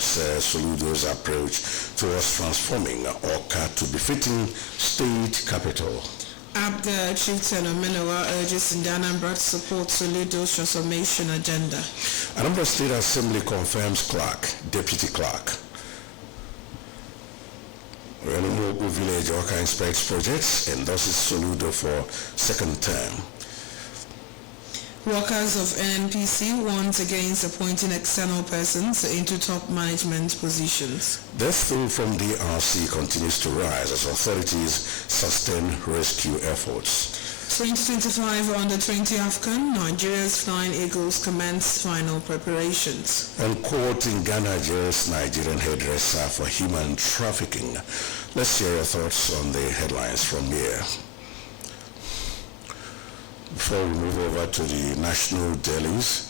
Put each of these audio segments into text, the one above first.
regards Soludo's approach towards transforming Awka to befitting state capital. Abga Chieftain Omenewa urges in the Anambra to support Soludo's transformation agenda. Anambra State Assembly confirms clerk, deputy clerk. Renumogu Village Awka inspects projects, endorses Soludo for second term. Workers of NNPC warns against appointing external persons into top management positions. Death toll from the RC continues to rise as authorities sustain rescue efforts. 2025 Under-20 AFCON, Nigeria's Flying Eagles commenced final preparations. And court in Ghana jails Nigerian hairdresser for human trafficking. Let's hear your thoughts on the headlines from here. Before we move over to the national dailies,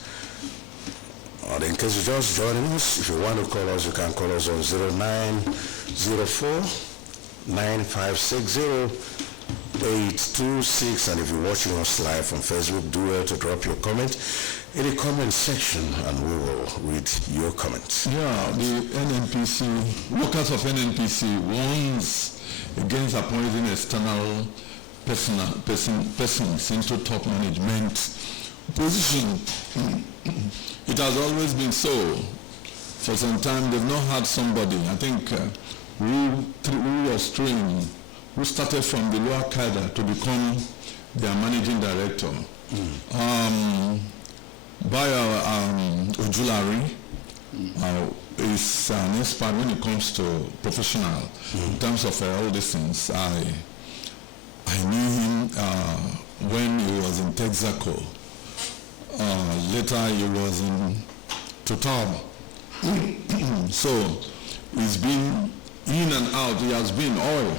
in case you're just joining us, if you want to call us, you can call us on 0904-9560-826, and if you're watching us live on Facebook, do well to drop your comment in the comment section and we will read your comments. Yeah, the NNPC, workers of NNPC warns against appointing external persons into top management position. It has always been so. For some time they've not had somebody. I think who was trained, who started from the lower cadre to become their managing director. Ojulari is an expert when it comes to professional. In terms of all these things, I knew him when he was in Texaco. Later he was in Total. So he's been in and out. He has been oil,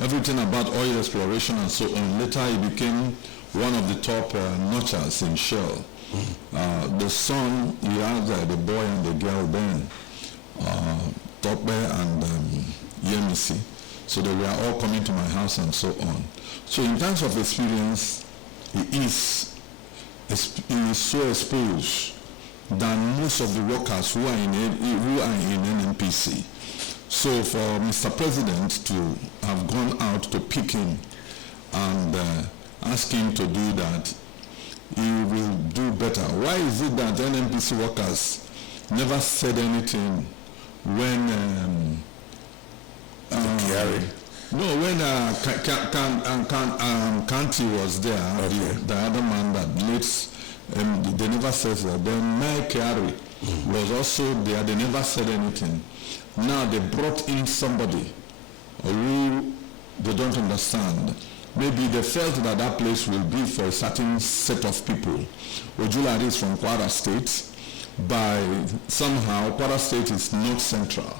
everything about oil exploration and so on. Later he became one of the top notchers in Shell. The son, he has the boy and the girl then, Tope and Yemisi. So they were all coming to my house and so on. So in terms of experience, he is so exposed than most of the workers who are in NNPC. So for Mr. President to have gone out to pick him and ask him to do that, he will do better. Why is it that NNPC workers never said anything when when Kanti was there, the other man that leads, they never said that. Then Mike Kiari was also there, they never said anything. Now they brought in somebody who they don't understand. Maybe they felt that that place will be for a certain set of people. Ojulari is from Kwara State. By somehow, Kwara State is not central,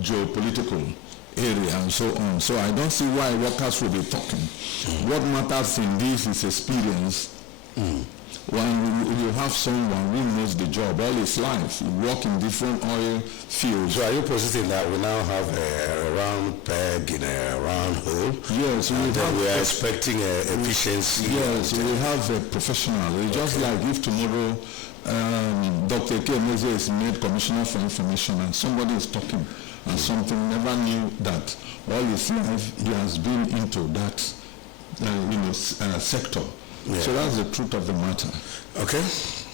geopolitical area and so on. So I don't see why workers will be talking. What matters in this is experience. When you have someone who knows the job all his life, you work in different oil fields. So are you positing that we now have a round peg in a round hole? Yes, we are expecting efficiency. Yes, we have a professional. It's just like if tomorrow Dr. Kemeze is made Commissioner for Information and somebody is talking and something, never knew that all his life he has been into that sector. Yeah. So that's the truth of the matter. Okay.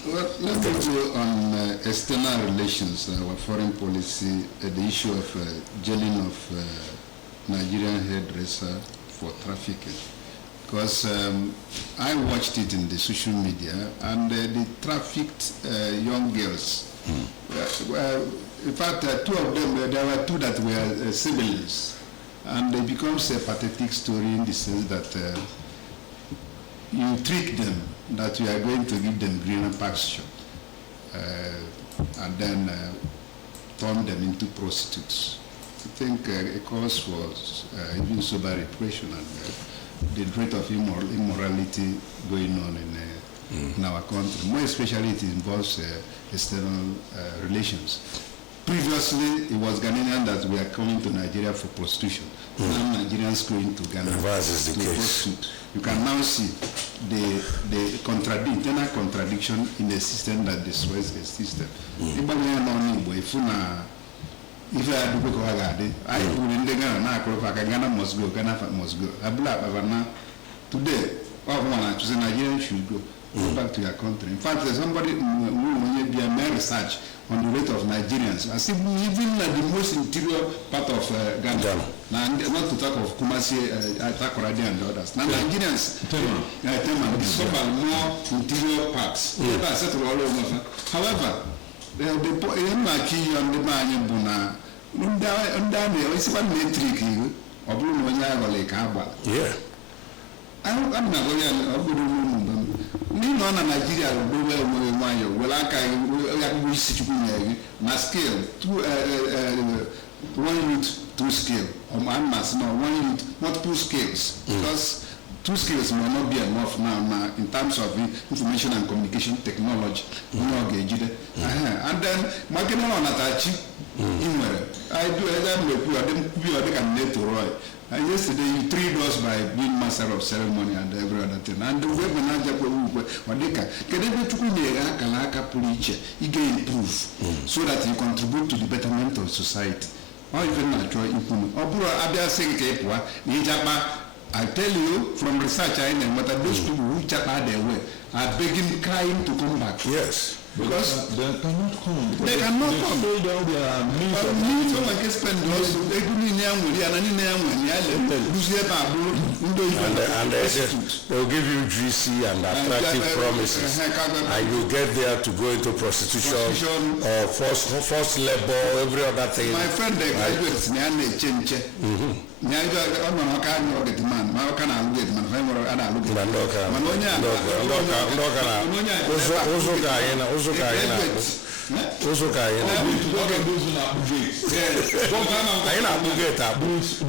Well, let me go on external relations, our foreign policy, the issue of jailing of Nigerian hairdresser for trafficking. Because I watched it in the social media, and they trafficked young girls. In fact, two of them, there were two that were siblings, and it becomes a pathetic story in the sense that you trick them that you are going to give them greener pasture, and then turn them into prostitutes. I think a cause for even sober repression and the rate of immorality going on in our country. More especially it involves external relations. Previously, it was Ghanaians that were coming to Nigeria for prostitution. Now Nigerians going to Ghana to prostitute. You can now see the internal contradiction in the system that destroys the system. If I do go, I will in the Ghana must go, Ghana must go. I believe today, all one to say Nigerians should go back to your country. In fact, there's somebody who be a mere research on the rate of Nigerians. I see even the most interior part of Ghana. Now, not to talk of Kumasi, Takoradi and the others. Now, Nigerians, suffer more interior parts. However, the key on the man Buna, yeah. I'm not going to Nigeria well, I my scale, 1 youth, 2 scale, or one mass, no, 1 youth, not 2 scales, because 2 scales may not be enough now in terms of information and communication technology. And then, my general Natachi, I do a net and yesterday you treated us by being master of ceremony and every other thing. And the way manager you can improve so that you contribute to the betterment of society. Or even natural improvement. I tell you from research I know what those people who chapa their way are begging, crying to come back. Yes. Because they cannot come. They cannot come. They sold all their means. And they'll give you juicy and attractive promises. And you get there to go into prostitution or forced labor, every other thing. My friend, they graduates in The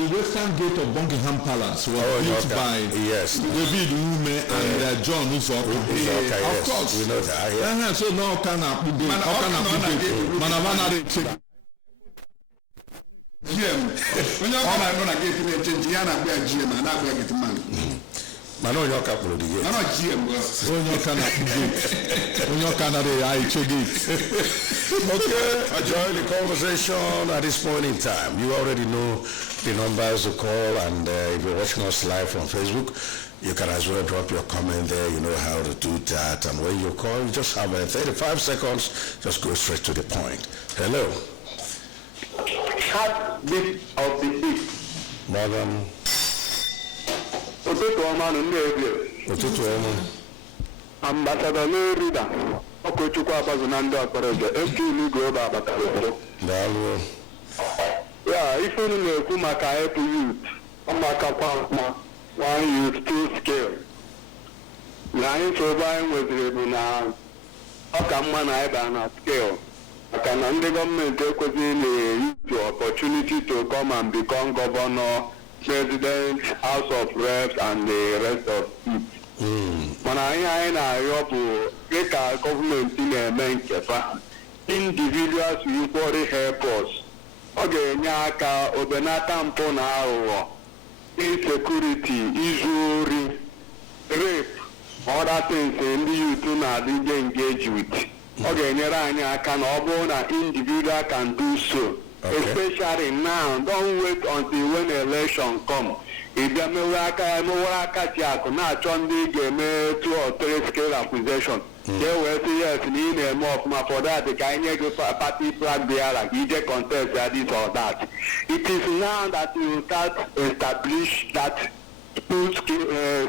western gate of Buckingham Palace was built by David Ume and John Uzoka. Of course, we know that. So now can I when you're going to get in a Gentiana, we are GM and I will get man. Mano your couple of the I'm not GM. when you're Canada, I check it. Okay, enjoy the conversation at this point in time. You already know the numbers to call, and if you're watching us live from Facebook, you can as well drop your comment there. You know how to do that. And when you call, you just have 35 seconds. Just go straight to the point. Hello. Heartbeat of the beat. Madam. Ambassador Lorida. Okochukwu abazu na ndị akpọrọje FQ Global abatara. Daalụ. Ya, ife unu na-ekwu maka help youth. Maka kwa 1 youth 2 scale. Na anyị nsogbu anyị nweziri bụ na ọ ka mma na ịba na scale. Maka na ndị gọọmenti ekwesịghị na-use the opportunity to come and become governor, president, house of reps and the rest of it. Mana anyị na-arịọ bụ dịka gọọmenti na-eme nkefa, individuals will equally help us. Ọ ga-enye aka obenata mpụ na aghụghọ, insecurity, izu ori, rape, other things ndị youth na-adịghị engage with. Ọ ga-enyere anyị aka na ọ bụrụ na individual can do so. Especially now, don't wait until when election come. Ịbịa mewe aka ji akụ na-achọ ndị ga-eme 2 or 3 scale accusation. They will say yes, na ị na-eme ọfụma for that ka anyị nye gị party flag bearer ka ije contest this or that. It is now that you start establish that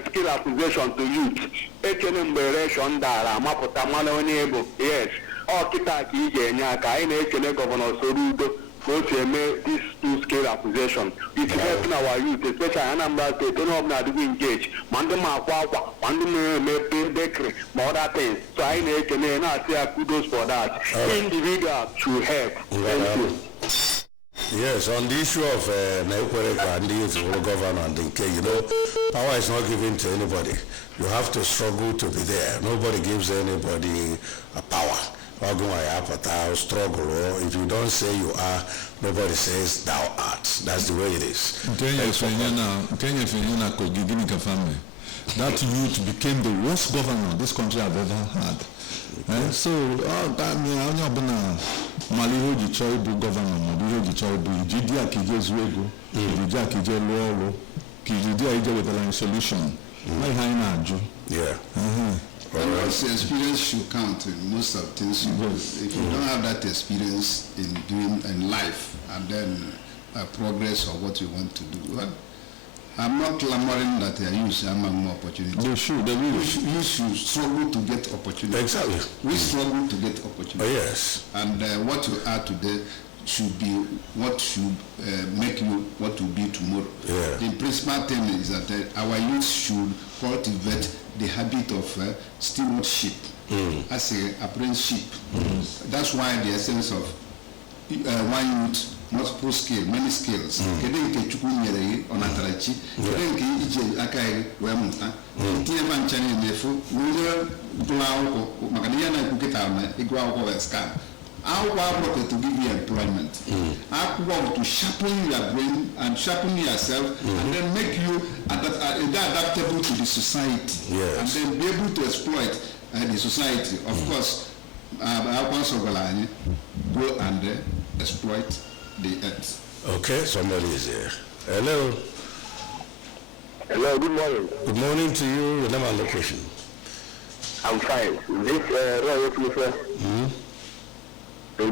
skill accusation to youth. Echene mgbe election dara amapụta mmanụ onye bụ yes. Ọ kịta ka ị ga-enye aka anyị na-ekele gọvanọ Soludo ka o si eme this 2 scale accusation. It's helping our youth, especially Anambra State. Onye ọbụla adịghị engage ma ndị ma akwa akwa ma ndị na-eme bakery ma other things. So anyị na-ekele na-asị ya kudos for that. Individual should help. Thank you. Yes, on the issue of Naikwereka and the youth governor and you know, power is not given to anybody. You have to struggle to be there. Nobody gives anybody a power. Struggle, or if you don't say you are, nobody says thou art. That's the way it is. That youth became the worst governor this country has ever had. And so, mali hoji choi bu governor mo bi hoji choi bu jidi akije zuego jidi akije lo olo ki jidi aije with the solution my high na aju Yeah. And also experience should count in most of things you do. If you don't have that experience in doing in life and then progress or what you want to do, well, I'm not clamoring that I use more opportunities. they should You should struggle to get opportunities. Exactly. We struggle to get opportunities. Oh, yes. And what you are today should be what should make you what will be tomorrow. Yeah. The principal thing is that our youth should cultivate the habit of stewardship as a apprenticeship. That's why the essence of one youth, multiple skill, many skills. Kedenge chukwu nyere onatarachi. Kedenge ije akai wemuta. Tiye banchani nefu. Wule gwa makaniya na kukita na igwa wako scan. I work to give you employment. I work to sharpen your brain and sharpen yourself and then make you adaptable to the society. Yes. And then be able to exploit the society. Of course, go and exploit the earth. Okay, somebody is here. Hello. Hello, good morning. Good morning to you. Your name and location. I'm fine. This Royal Clifford. Yeah.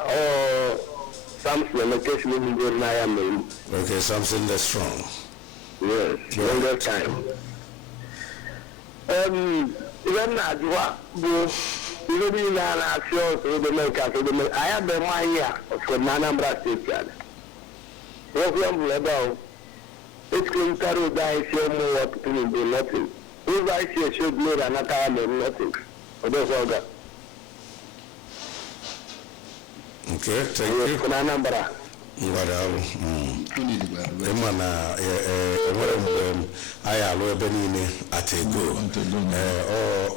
Oh, something location in the Okay, something that's strong. yes, longer time. Even Adwa, even I have the Maya from Anambra State. Problem about it's going to die so more to do nothing. If I see should made another time nothing. Okay, thank you. Anambra. Emana aya lo ebe niile atego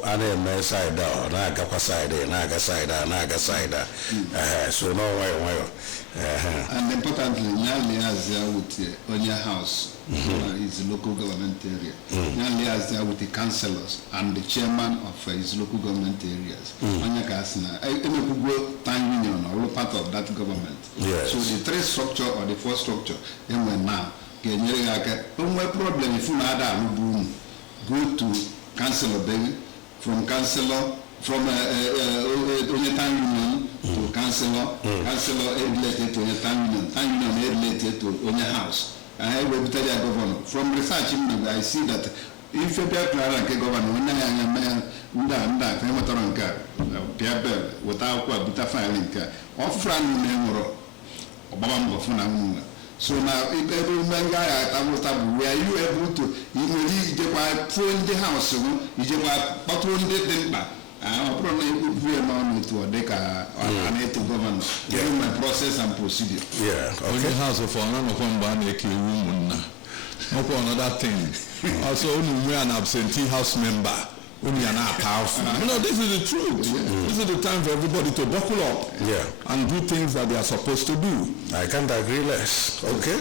ana eme side down na agakwa side na aga side so no why and importantly Nyali has there with on your house his local government area. Nyali has there with the councillors and the chairman of his local government areas. Anyakasina Emekugo Town Union all part of that government. Yes. So the third structure or the fourth structure now problem if you go to councillor from councillor from Town Union to councillor related to Town Union related to Onya House. I will tell you governor. From research I see that if you are governor so now, every man were you able to phone the house? You just patron the back. I probably would be a to a deca and a government. Given my process and procedure. yeah, okay. okay. House of Honor of one room another thing. Also, only we an absentee house member. When you are not powerful. No, this is the truth. This is the time for everybody to buckle up and do things that they are supposed to do. I can't agree less. Okay.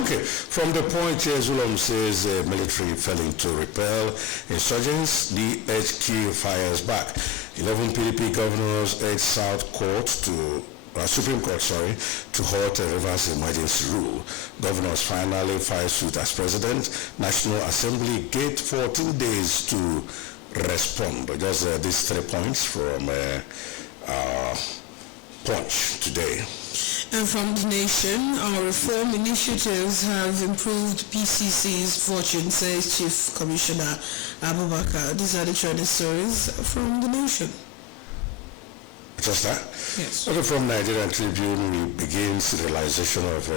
Okay. From the point here, Zulum says military failing to repel insurgents, the HQ fires back. 11 PDP governors urge South Court to Supreme Court, to halt a reverse emergency rule. Governors finally file suit as president. National Assembly gave 14 days to respond. Just these 3 points from Punch today. And from the nation, our reform initiatives have improved PCC's fortune, says Chief Commissioner Abubakar. These are the trending stories from the nation. Just that? Yes. Okay, from Nigerian Tribune, we begin serialization of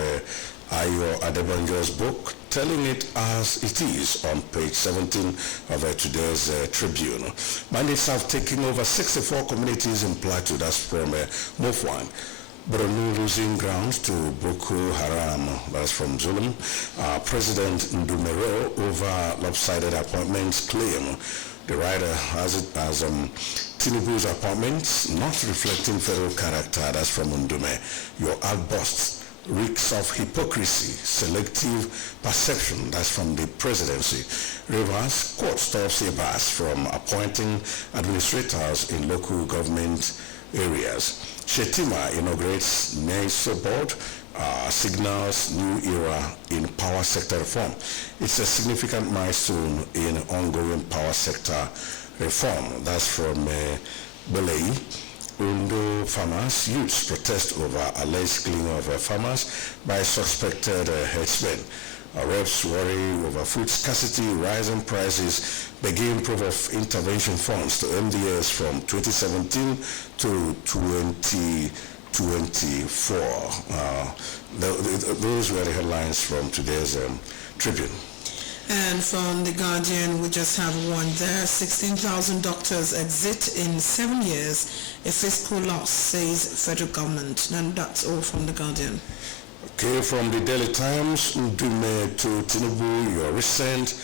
Ayo Adebanjo's book, telling it as it is on page 17 of today's Tribune. Bandits have taken over 64 communities in Plateau, that's from Mofwan. Borno losing ground to Boko Haram, that's from Zulum. President Ndumero over lopsided appointments claim. The writer has it as Tinubu's appointments not reflecting federal character, that's from Ndume. Your outbursts reeks of hypocrisy, selective perception, that's from the presidency. Rivers court stops Ibas from appointing administrators in local government areas. Shetima inaugurates NESO board, signals new era in power sector reform. It's a significant milestone in ongoing power sector reform. That's from Belay. Undo farmers, youths protest over alleged killing of farmers by suspected headsmen. Reps worry over food scarcity, rising prices, begin proof of intervention funds to MDS from 2017 to 2024. Those were the headlines from today's Tribune. And from The Guardian, we just have one there. 16,000 doctors exit in 7 years. A fiscal loss, says federal government. And that's all from The Guardian. Okay, from the Daily Times, Ndume to Tinubu, your recent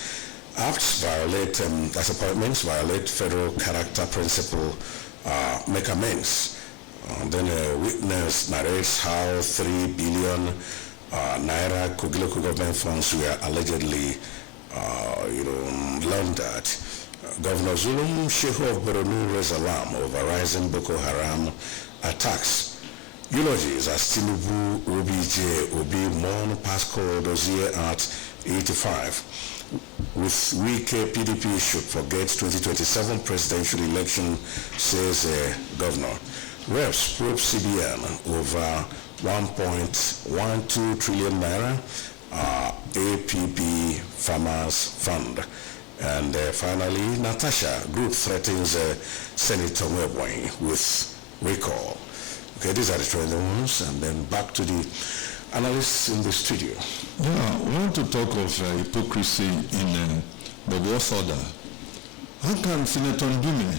acts violate, as appointments violate federal character principle, make amends. Then a witness narrates how 3 billion naira Kogiloko government funds were allegedly laundered. Governor Zulum Shehu of Borno raised alarm over rising Boko Haram attacks. Eulogies as Tinubu Obi Obi mourn Pascal Dozier at 85. With weak PDP should forget 2027 presidential election, says Governor. Reps probe CBN over 1.12 trillion naira APB Farmers Fund. And finally, Natasha Group threatens Senator Mwebwany with recall. Okay, these are the trending ones, and then back to the analysts in the studio. Yeah, we want to talk of hypocrisy in the worst order. How can Senator Ndume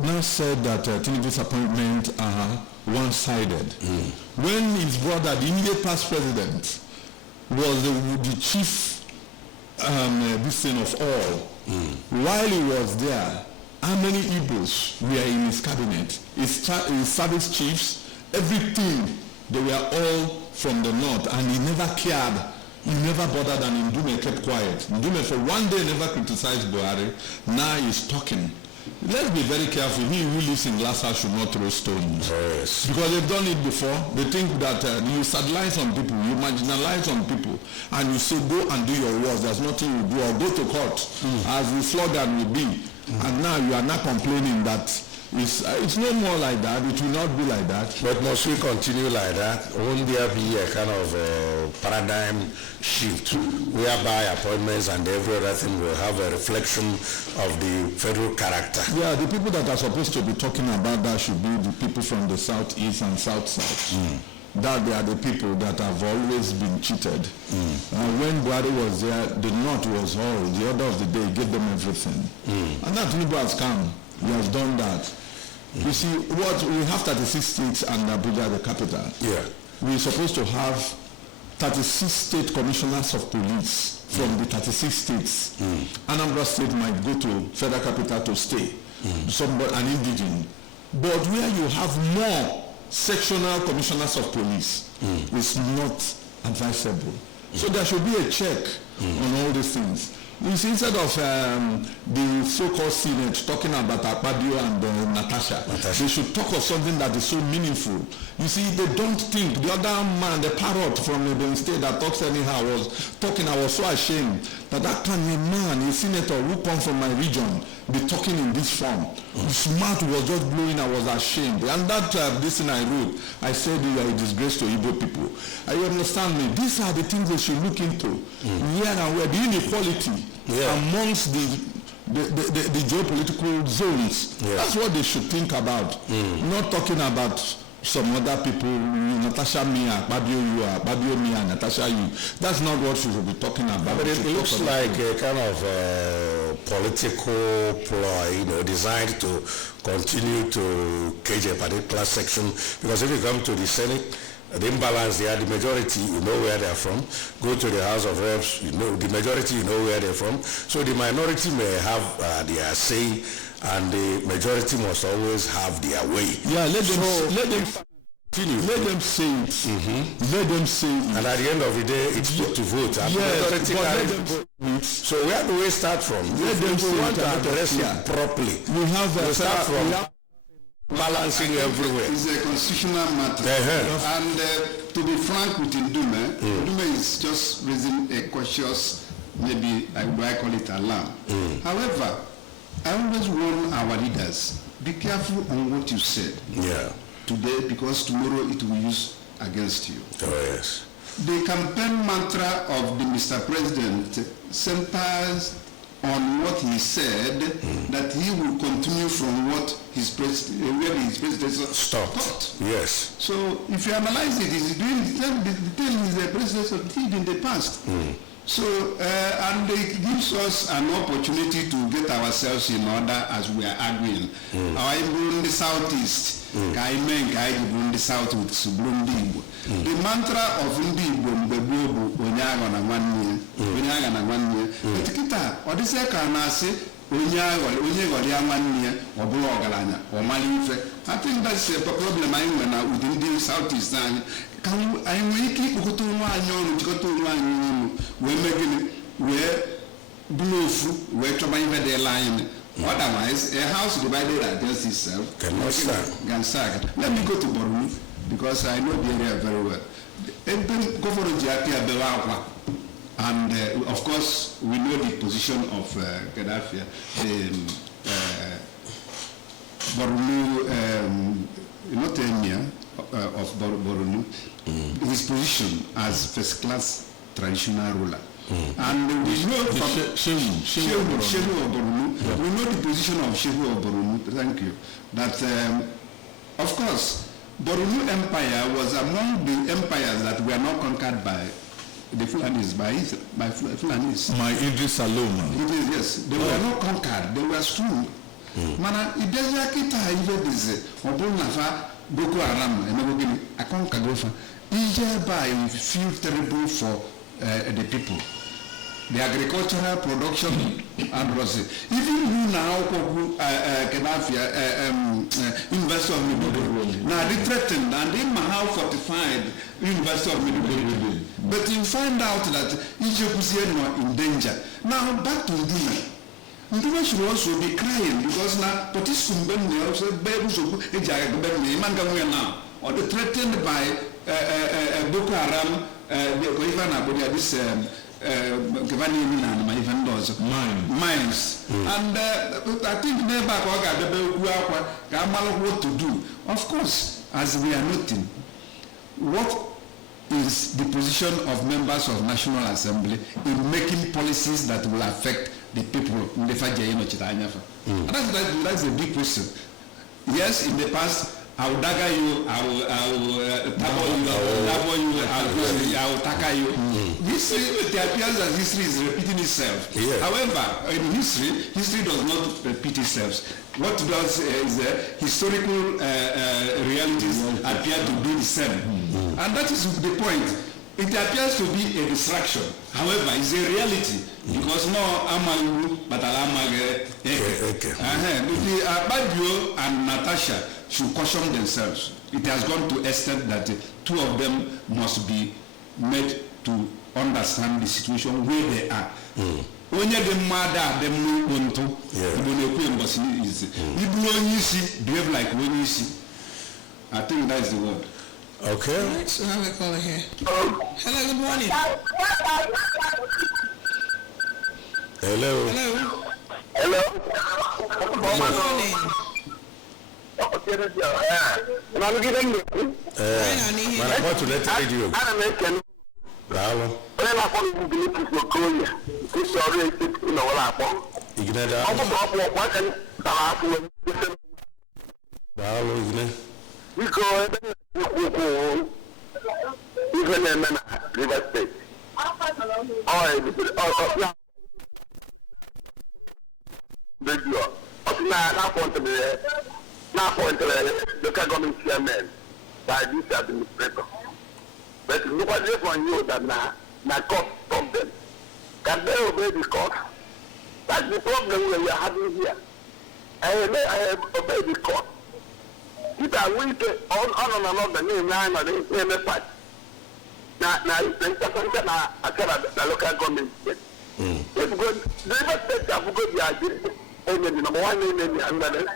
now said that Tinubu's appointments are one-sided when his brother, the immediate past president, was the chief being of all? While he was there, how many Igbos were in his cabinet? His service chiefs, everything, they were all from the north, and he never cared. He never bothered, and Ndume kept quiet. Ndume for one day never criticized Buhari. Now he's talking. Let's be very careful. He who lives in glass house should not throw stones. Yes. Because they've done it before. They think that you satellite on people, you marginalize on people, and you say go and do your worst. There's nothing you do, or go to court, as the slogan will be. And now you are not complaining that it's no more like that. It will not be like that. But must we continue like that? Won't there be a kind of paradigm shift whereby appointments and every other thing will have a reflection of the federal character? Yeah, the people that are supposed to be talking about that should be the people from the southeast and south-south. That they are the people that have always been cheated. When Buhari was there, the north was all. The order of the day gave them everything. And that Tinubu has come. He has done that. You see, what we have 36 states and Abuja, the capital. Yeah. We're supposed to have 36 state commissioners of police from the 36 states. Anambra state might go to federal capital to stay, somebody, an indigene. But where you have more sectional commissioners of police, is not advisable. So there should be a check on all these things. You see, instead of the so-called Senate talking about Akpabio and Natasha, they should talk of something that is so meaningful. You see, they don't think. The other man, the parrot from the state that talks anyhow, was talking. I was so ashamed that can a man, a senator who comes from my region, be talking in this form. His mouth was just blowing. I was ashamed. And that this thing I wrote, I said you are a disgrace to Igbo people. You understand me? These are the things they should look into. Where and where the inequality amongst the geopolitical zones. That's what they should think about. Not talking about some other people, Natasha Mia, Babio you are, Babio Mia, Natasha you. That's not what we should be talking about. But it looks like a kind of political ploy, designed to continue to cage a particular section. Because if you come to the Senate, the imbalance there, the majority, you know where they're from. Go to the House of Reps, you know the majority, you know where they're from. So the minority may have their say, and the majority must always have their way. Yeah, let them continue. Let them say it. Let them say it. And at the end of the day, it's put to vote. And Yes, the but let majority them carries say it. so where do we start from? Let them If we say want it to and let address us it hear. properly. We have We a start from balancing everywhere. It's a constitutional matter. And to be frank with Ndume, Ndume is just raising a cautious, maybe I call it alarm. However, I always warn our leaders, be careful on what you said today, because tomorrow it will be used against you. Oh, yes. The campaign mantra of the Mr. President centers on what he said, that he will continue from what his predecessor stopped. Yes. So if you analyze it, he's doing the thing the predecessor did in the past. So, and it gives us an opportunity to get ourselves in order as we are arguing. Our in the southeast, in the south with Suburundi. The mantra of Ndi Igbo Onyaga na 1 year. Onyaga na 1 year. But kita, odise ka na ase onye gori ya 1 year obula ogaranya o mali ife. I think that's a problem I when within the southeast. Can I make it go to one to go to one we making where bluff where to buy the line. Otherwise, a house divided against itself cannot stand. Let me go to Bornu because I know the area very well. And of course, we know the position of Gaddafi. Bornu, not Emir of Bornu, his position as first-class traditional ruler. And we know from Shehu of Bornu, we know the position of Shehu of Bornu, thank you, that of course, Bornu Empire was among the empires that were not conquered by the Fulanis, by Fulanis. My Idris Aloma. Yes, they were not conquered, they were strong. Mana, ideja kita ive dize, obun nafa Boko Haram, and I can't go. Ije feel terrible for the people. The agricultural production and Rossi. Even you now, University of Maiduguri, now they threatened and they have fortified University of Maiduguri. But you find out that Egypt is not in danger. Now back to Nduma. Nduma should also be crying because now Potiskum Benny also babies of Ejaga Manga now, or the threatened by Boko Haram, this mines. And I think never what to do. Of course, as we are noting, what is the position of members of National Assembly in making policies that will affect the people in the and that's a big question. Yes, in the past, I will dagger you, I will tabo you, I will taka you. It appears that history is repeating itself. However, in history does not repeat itself. What does is historical realities appear to be the same. And that is the point. It appears to be a distraction. However, it's a reality. Because no Amalu, but Alamage. Badio and Natasha should caution themselves. It has gone to extent that two of them must be made to understand the situation where they are. When you're the mother, the move to behave like when you see. I think that's the word. Okay. Right, so have a caller here. Hello, good morning. Hello. Hello. Good morning. What to let radio? Local government chairman by this administrator. But look at this one you that now court stop them. Can they obey the court? That's the problem we are having here. I obey the court. Peter Wike on the name line of the MFI. Now, intercession na local government. If good, the state have good idea. And the number one name in the under.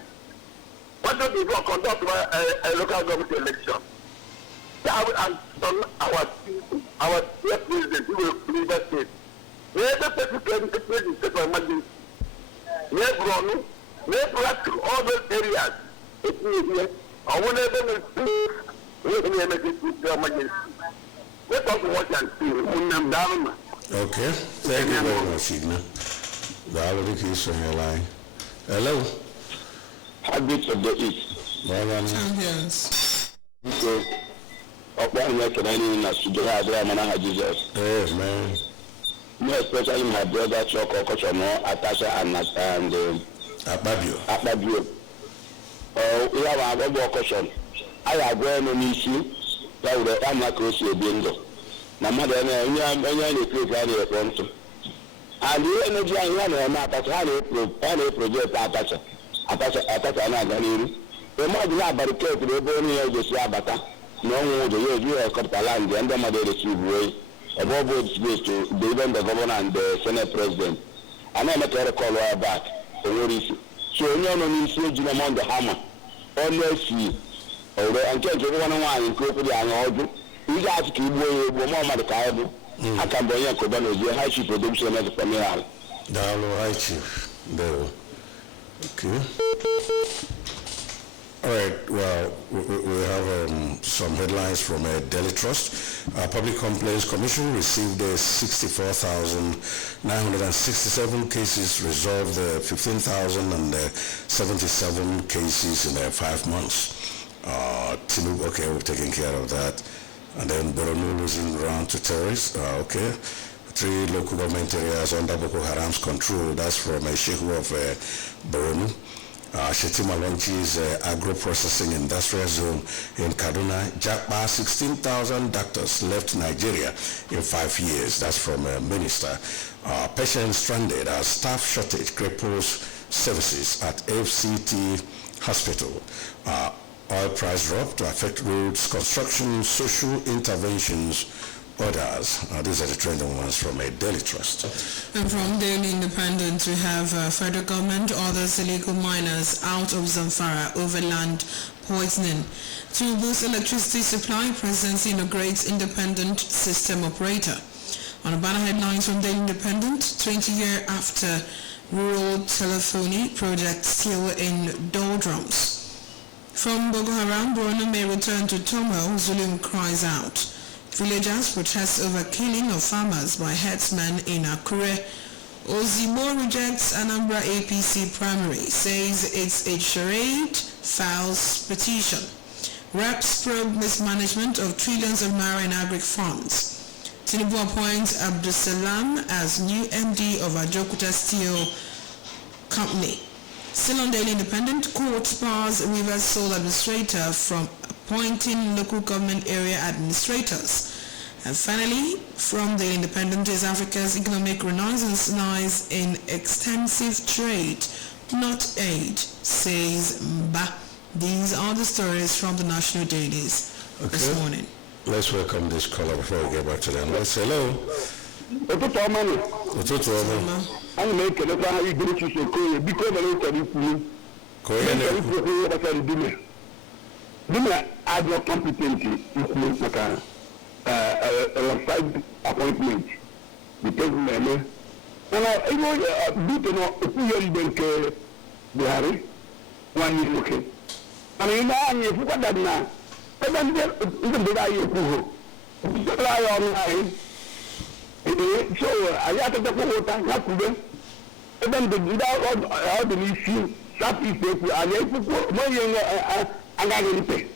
What do people conduct a local government election? Our president will leave the state. Where the president is state of emergency. Where Bronu, where all those areas. It's here. I want to be emergency. Let us watch and see. Okay. Thank you very much, Igna. The other case on your line. Hello. Habits of the East. Champions. So, upon recognizing us to the Adriana Jesus. Yes, man. More especially my brother Choco Kochomo, Atasha and Akpabio. We have a good question. I have one issue that would have across your window. My mother and I front. And the energy I want to map as a project Atasha and the mother have barricade to the bony of the Sabata. No, the year of Captaland, and the mother receive way above both space to even the governor and the Senate president. And I make a call back. So, no one is among the hammer. Always see. Although I'm telling you, one in Copa and Ordu, we got to keep way more Madacabo. I can buy a Cobano, the high chief production as a premier. Dalo, high chief. Okay. All right. Well, we have some headlines from a Daily Trust. Public Complaints Commission received 64,967 cases, resolved 15,077 cases in 5 months. Tinubu, okay, we've taken care of that. And then Borno losing round to terrorists, okay. 3 local government areas under Boko Haram's control. That's from a Shehu of Borno. Shetima launches agro-processing industrial zone in Kaduna. Jakba, 16,000 doctors left Nigeria in 5 years. That's from a minister. Patients stranded as staff shortage cripples services at FCT Hospital. Oil price drop to affect roads, construction, social interventions, others. These are the trending ones from a Daily Trust. And from Daily Independent, we have federal government orders illegal miners out of Zamfara over land poisoning. To boost electricity supply, Presidency inaugurates independent system operator. On the banner headlines from Daily Independent, 20 years after rural telephony project still in doldrums. From Boko Haram, Borno may return to turmoil, Zulum cries out. Villagers protest over killing of farmers by herdsmen in Akure. Ozimo rejects Anambra APC primary, says it's a charade, files petition. Reps probe mismanagement of trillions of naira in agri funds. Tinubu appoints Abdusalam as new MD of Ajokuta Steel Company. Still on Daily Independent, court bars Rivers Sole Administrator from appointing local government area administrators. And finally, from the Independent, is Africa's economic renaissance lies in extensive trade, not aid, says Mba. These are the stories from the national dailies this morning. Let's welcome this caller before we get back to them. Let's say hello. I'm making a very good issue because I add your competency alongside appointment. Because and I do to know if you bank Buhari 1 year okay. I mean, I'm if what that now. But then even the guy you so I have to go to the even the without all the issue, that is the and I put more and I will pay.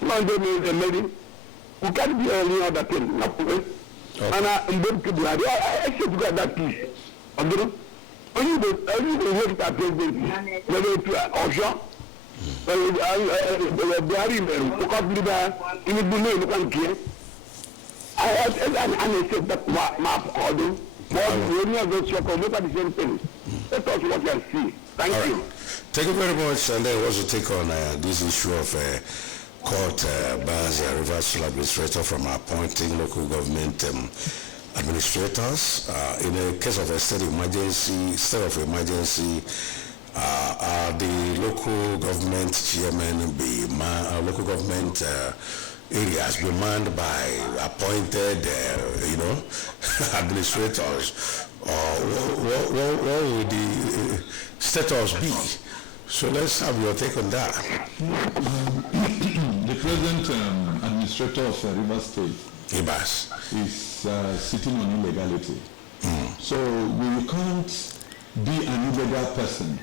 Not the lady who can't be any other thing. And I'm going to do I should get that piece. And you work at the whether to Osha. I had an unaccepted map order. But the only of those shop look at the same thing. Let us watch and see. Thank you. Thank you very much. And then also take on this issue of court bars reversal administrator from appointing local government administrators. In a case of a state of emergency, the local government chairman local government areas be manned by appointed, administrators. What would the status be? So let's have your take on that. The present administrator of River State Ibas is sitting on illegality. So you can't be an illegal person.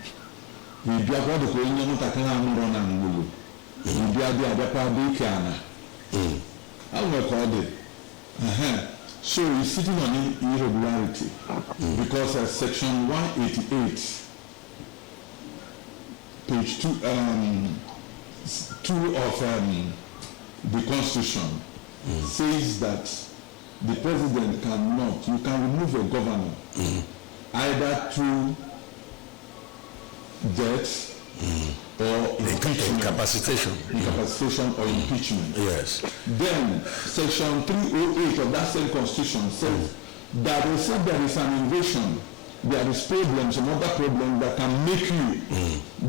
We be about the Korean Takana Anambra and Mulu. We be at the Adapa. How we call it? So he's sitting on irregularity because section 188, page 2 of the Constitution says that the president cannot, you can remove a governor either through death or incapacitation or impeachment. Yes. Then section 308 of that same constitution says that they say there is an invasion, there is problems, some other problems that can make you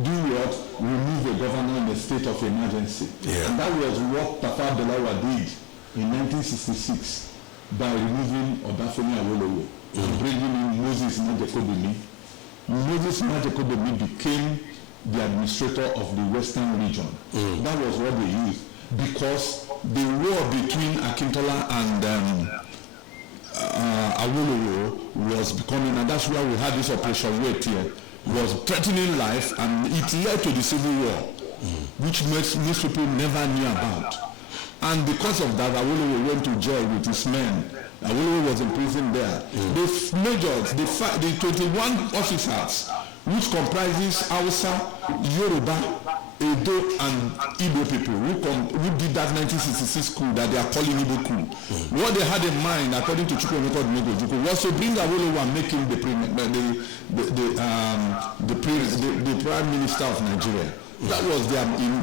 do what? Remove a governor in a state of emergency. Yeah. And that was what Tafawa Balewa did in 1966 by removing Obafemi Awolowo and bringing in Moses Majekodemi. Moses Majekodemi became the administrator of the Western region. That was what they used because the war between Akintola and Awolowo was becoming, and that's why we had this Operation Wait here, was threatening life, and it led to the Civil War, which most people never knew about. And because of that, Awolowo went to jail with his men. Awolowo was in prison there. The majors, the 21 officers, which comprises Hausa, Yoruba, Edo, and Igbo people who did that 1966 coup that they are calling Igbo coup. What they had in mind, according to Chukwuemeka Odumegwu, was to bring Awolowo and make him the prime minister of Nigeria. That was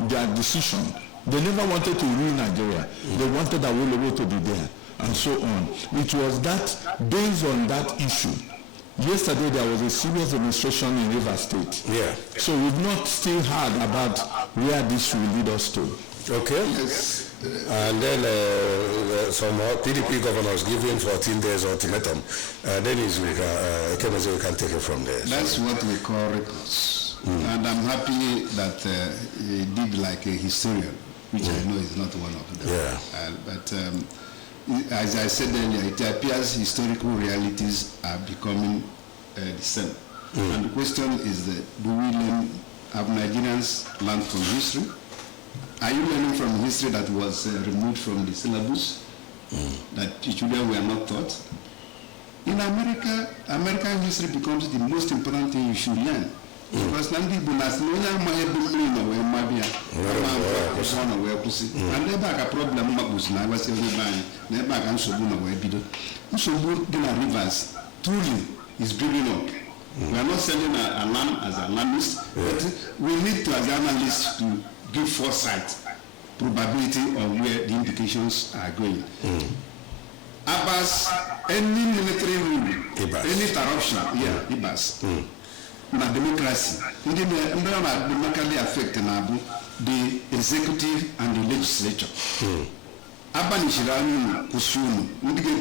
their decision. They never wanted to rule Nigeria. They wanted Awolowo to be there, and so on. It was that, based on that issue. Yesterday there was a serious demonstration in River State. Yeah. So we've not still heard about where this will lead us to. Okay. Yes. And then some PDP governors giving 14 days ultimatum. Then we can take it from there. That's what we call records. And I'm happy that he did like a historian, which I know is not one of them. Yeah. But as I said earlier, it appears historical realities are becoming the same. And the question is, do we have Nigerians learn from history? Are you learning from history that was removed from the syllabus, that children were not taught? In America, American history becomes the most important thing you should learn. Because and they back a problem rivers truly is building up. We are not selling a land as analysts, but we need to, as analysts, to give foresight, probability of where the indications are going. Abbas, any military rule, any interruption, Ibas. Na democracy, democracy affect the executive and the legislature. Abanishirani Kusunu,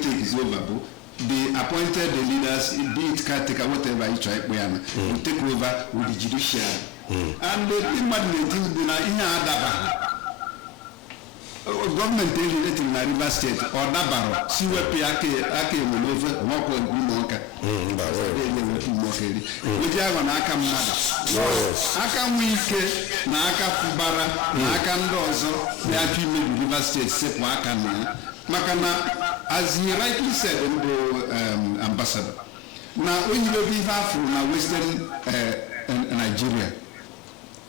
take is over. The appointed leaders, be it caretaker, whatever you try, will take over with the judiciary. And the thing in government related in River State or Nabaro, see where Ake will over walk on Gumoka. We have an Akam Mother. Akam Wike, Naka Fubara, Nakan Dozo, the Aki River State, Sepwakana. Makana, as he rightly said, Ambassador. Now, when you be from Western Nigeria,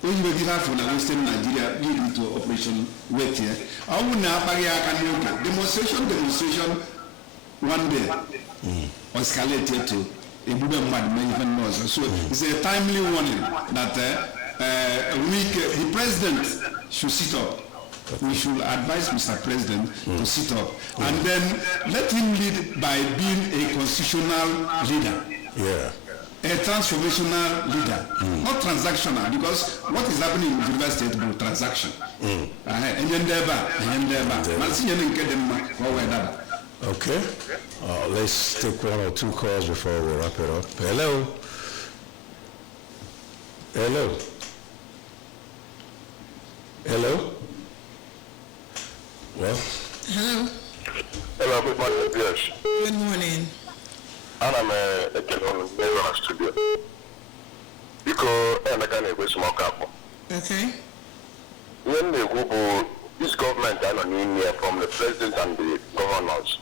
when you be from Western Nigeria leading to Operation Wait here, I will now demonstration, one day escalated to a movement even more. So it's a timely warning that the president should sit up. We should advise Mr. President to sit up and then let him lead by being a constitutional leader. Yeah. A transformational leader, not transactional, because what is happening in the University is about transaction. Okay. Let's take one or two calls before we wrap it up. Hello. Hello. Hello. Well. Hello. Hello, good morning, yes. Good morning. I'm a studio. Because I'm a kind of small couple. Okay. When they go, this government are not in here from the president and the governors.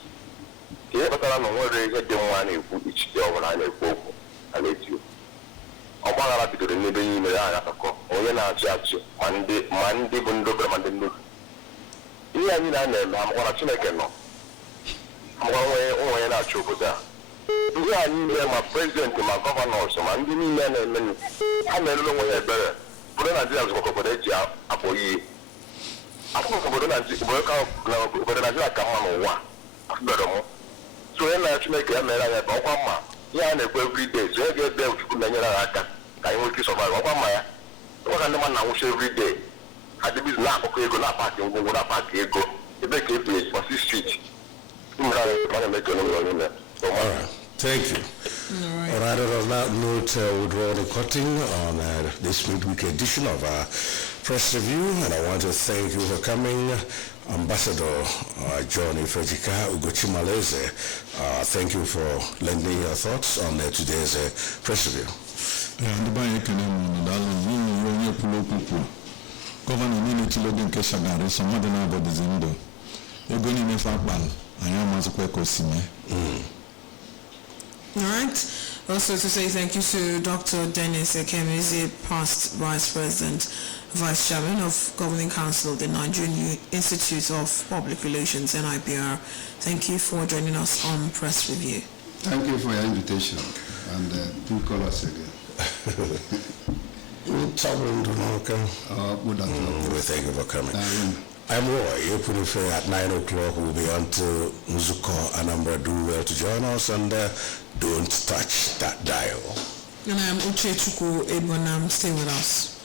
Here, but I don't know whether they don't want to put each day over and I let you. I'm going to the neighbor in the area or you're not judge Monday, Bundover, Monday. Here, I'm going to make it. I'm going to choke with that. Yeah, I need my president and my governors, and give me men and men. I don't know what better. But then I just work for the job for you. I don't know work out now, but I just come on one. So then I have to make a man and Obama. Yeah, and every day, so I get there to put Naka. I will survive Obama. What kind of man I wish every day? I did this lap of Ego, not parking, go up at Ego. The big place for 6 street. I'm going to make a all right. Thank you. All right. On that note, we'll draw the curtain on this midweek edition of our press review, and I want to thank you for coming, Ambassador John Ifejika Ugochimaleze. Thank you for lending your thoughts on today's press review. Governor Nini Chiloden Keshagari, some other about the Zindo. You're going to Nefakbal, I am as a Kwekosime. All right. Also to say thank you to Dr. Dennis Ekemeze, past Vice President, Vice Chairman of Governing Council of the Nigerian Institute of Public Relations, NIPR. Thank you for joining us on Press Review. Thank you for your invitation, and do call us again. We thank you for coming. I'm Roy. At 9 o'clock, we'll be on to Muzuko Anambra. Do well to join us, and don't touch that dial. And I'm Uche Chuku Ebonam. Stay with us.